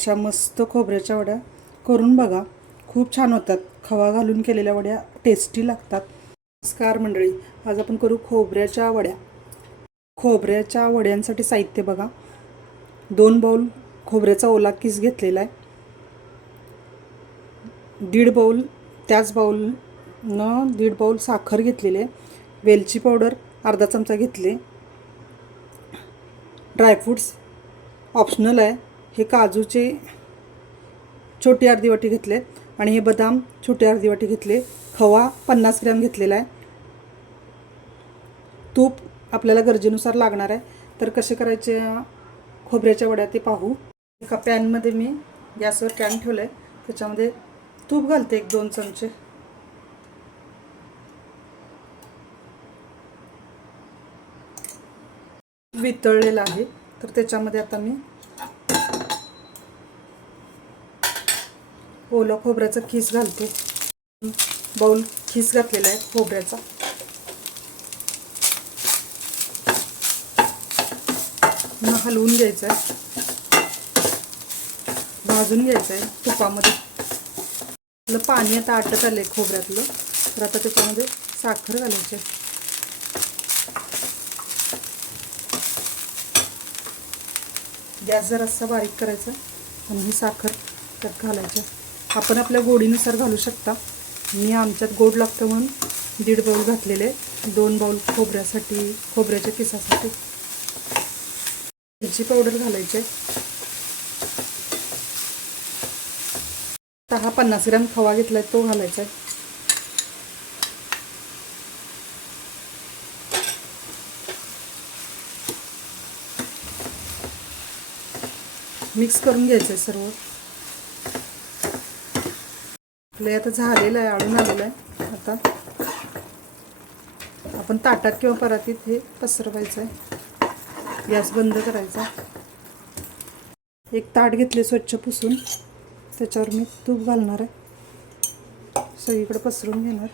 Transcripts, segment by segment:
अशा मस्त खोबऱ्याच्या वड्या करून बघा. खूप छान होतात. खवा घालून केलेल्या वड्या टेस्टी लागतात. नमस्कार मंडळी. आज आपण करू खोबऱ्याच्या वड्या. खोबऱ्याच्या वड्यांसाठी साहित्य बघा. दोन बाऊल खोबऱ्याचा ओला किस घेतलेला आहे. दीड बाऊल त्याच बाऊलनं दीड बाऊल साखर घेतलेली आहे. वेलची पावडर अर्धा चमचा घेतले ड्रायफ्रूट्स ऑप्शनल आहे. हे काजूचे छोटी अर्धी वाटी घेतले आणि हे बदाम छोटी अर्धी वाटी घेतले खवा पन्नास ग्रॅम घेतलेला आहे. तूप आपल्याला गरजेनुसार लागणार आहे. तर कसे करायचे खोबऱ्याच्या वड्या ते पाहू. एका पॅनमध्ये मी गॅसवर पॅन ठेवलं आहे त्याच्यामध्ये तूप घालते एक दोन चमचे. वितळलेलं आहे. तर त्याच्यामध्ये आता मी ओला खोबऱ्याचा खीस घालते. बाऊल खीस घातलेला आहे खोबऱ्याचा. हलवून घ्यायचं आहे भाजून घ्यायचं आहे तुपामध्ये. आपलं पाणी आता आटत आलं आहे खोबऱ्यातलं. तर आता त्याच्यामध्ये साखर घालायची आहे. गॅस जरासा बारीक करायचा आणि ही साखर त्यात घालायचं आपण आपल्या गोडीनुसार घालू शकता. मी आमच्यात गोड लागतं म्हणून दीड बाऊल घातलेले. दोन बाऊल खोबऱ्यासाठी खोबऱ्याच्या किसासाठी. मिरची पावडर घालायची आता हा पन्नास ग्रॅम खवा घेतलाय तो घालायचा आहे. मिक्स करून घ्यायचं आहे सर्व. आपलं आता झालेलं आहे आळून आलेलं आहे. आता आपण ताटात किंवा परातीत हे पसरवायचं आहे. गॅस बंद करायचा. एक ताट घेतले स्वच्छ पुसून. त्याच्यावर मी तूप घालणार आहे. सगळीकडे पसरून घेणार.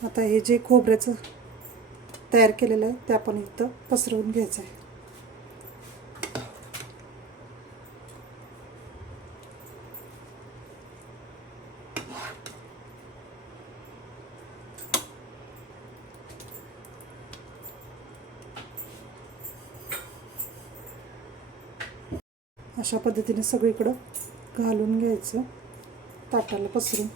आता हे जे खोबऱ्याचं तयार केलेलं आहे ते आपण इथं पसरवून घ्यायचं आहे. अशा पद्धतीने सगळीकडं घालून घ्यायचं. ताटाला पसरून.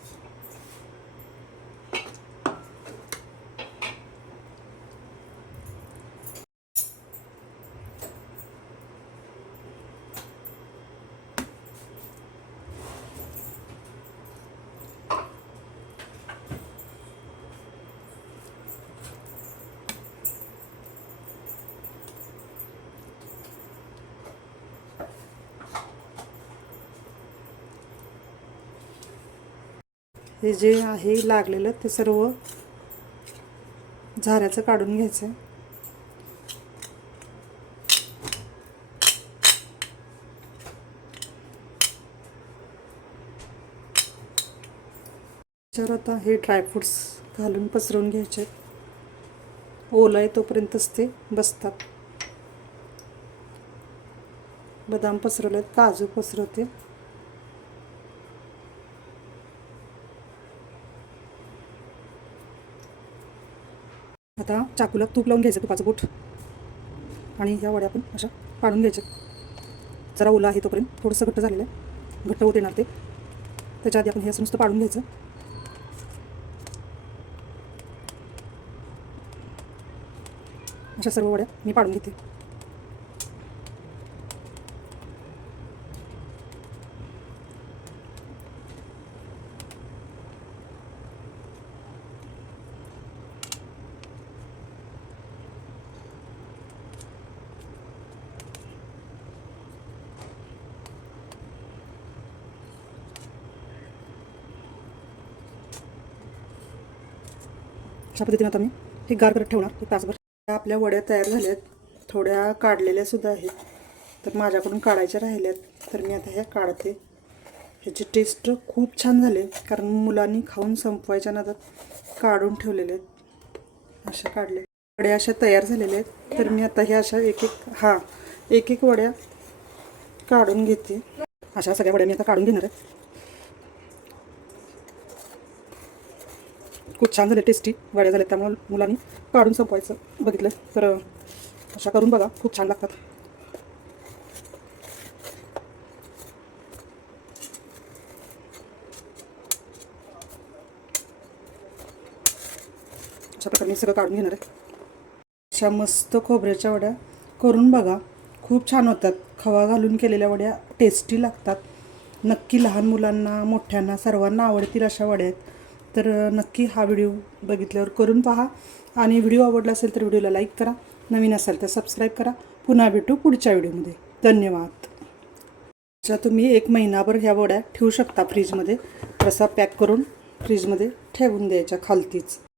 हे जे आहे लागलेलं ते सर्व झाऱ्याचं काढून घ्यायचं आहे आता हे ड्रायफ्रूट्स घालून पसरवून घ्यायचे. ओला आहे तोपर्यंतच ते बसतात. बदाम पसरवले काजू पसरवते. आता चाकूला तूप लावून घ्यायचं तुपाचं बोट. आणि या वड्या पण अशा पाडून घ्यायच्या. जरा ओला आहे तोपर्यंत थोडंसं घट्ट झालेलं आहे. घट्ट होत येणार ते. त्याच्या आधी आपण हे असं नुसतं पाडून घ्यायचं. अशा सर्व वड्या मी पाडून घेते. अशा पद्धतीने आता मी हे गार करत ठेवणार? एक तासभर. ह्या आपल्या वड्या तयार झाल्यात थोड्या काढलेल्या सुद्धा आहेत. तर माझ्याकडून काढायच्या राहिल्यात. तर मी आता ह्या काढते. ह्याची टेस्ट खूप छान झाले. कारण मुलांनी खाऊन संपवायच्या नादात काढून ठेवलेले आहेत. अशा काढले वड्या अशा तयार झालेल्या आहेत. तर मी आता ह्या अशा एक एक हां एक एक वड्या काढून घेते. अशा सगळ्या वड्या मी आता काढून घेणार आहे. खूप छान झाले टेस्टी वड्या झाल्या. त्यामुळे मुलांनी काढून संपवायचं. बघितलं? तर अशा करून बघा. खूप छान लागतात. अशा प्रकारे मी सगळं काढून घेणार आहे. अशा मस्त खोबऱ्याच्या वड्या करून बघा. खूप छान होतात. खवा घालून केलेल्या वड्या टेस्टी लागतात. नक्की लहान मुलांना मोठ्यांना सर्वांना आवडतील अशा वड्या आहेत. तर नक्की हा व्हिडिओ बघितल्यावर करून पहा. आणि व्हिडिओ आवडला असेल तर व्हिडिओला लाईक करा. नवीन असेल तर सबस्क्राईब करा. पुन्हा भेटू पुढच्या व्हिडिओमध्ये. धन्यवाद. अच्छा तुम्ही एक महिनाभर ह्या वड्या ठेवू शकता फ्रीजमध्ये. तसा पॅक करून फ्रीजमध्ये ठेवून द्यायच्या खालतीच.